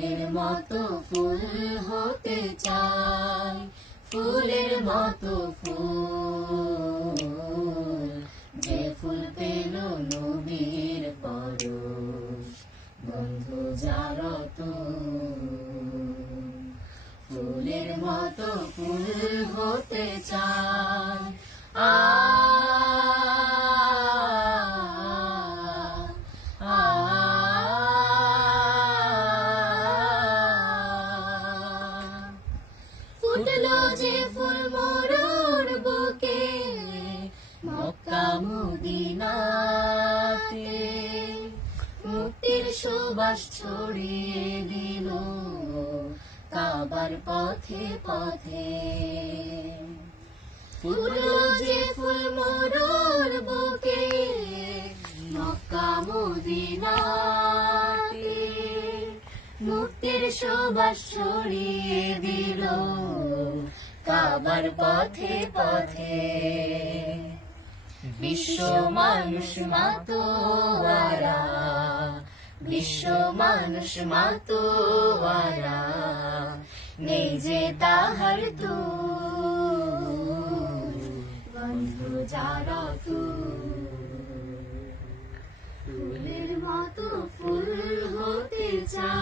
ফুলের মতো ফুল হতে চাই, ফুলের মতো ফুল। যে ফুল পেল নবীর পরশ, বন্ধু যার ফুলের মতো ফুল হতে চাই আ ফুটলো যে ফুল মোরর বুকে, মক্কা মদিনাতে। মুক্তির সুবাস ছড়িয়ে দিল কাবার পথে পথে। ফুটলো যে ফুল মোরর বুকে, মক্কা মদিনাতে। মুক্তির সুবাস ছড়িয়ে দিল কাবার পথে পথে। বিশ্ব মানুষ মাতোয়ারা, বিশ্ব মানুষ মাতোয়ারা নেই যে তাহার তু বন্ধু যারা তু ফুলের মতো ফুল হতে চায়।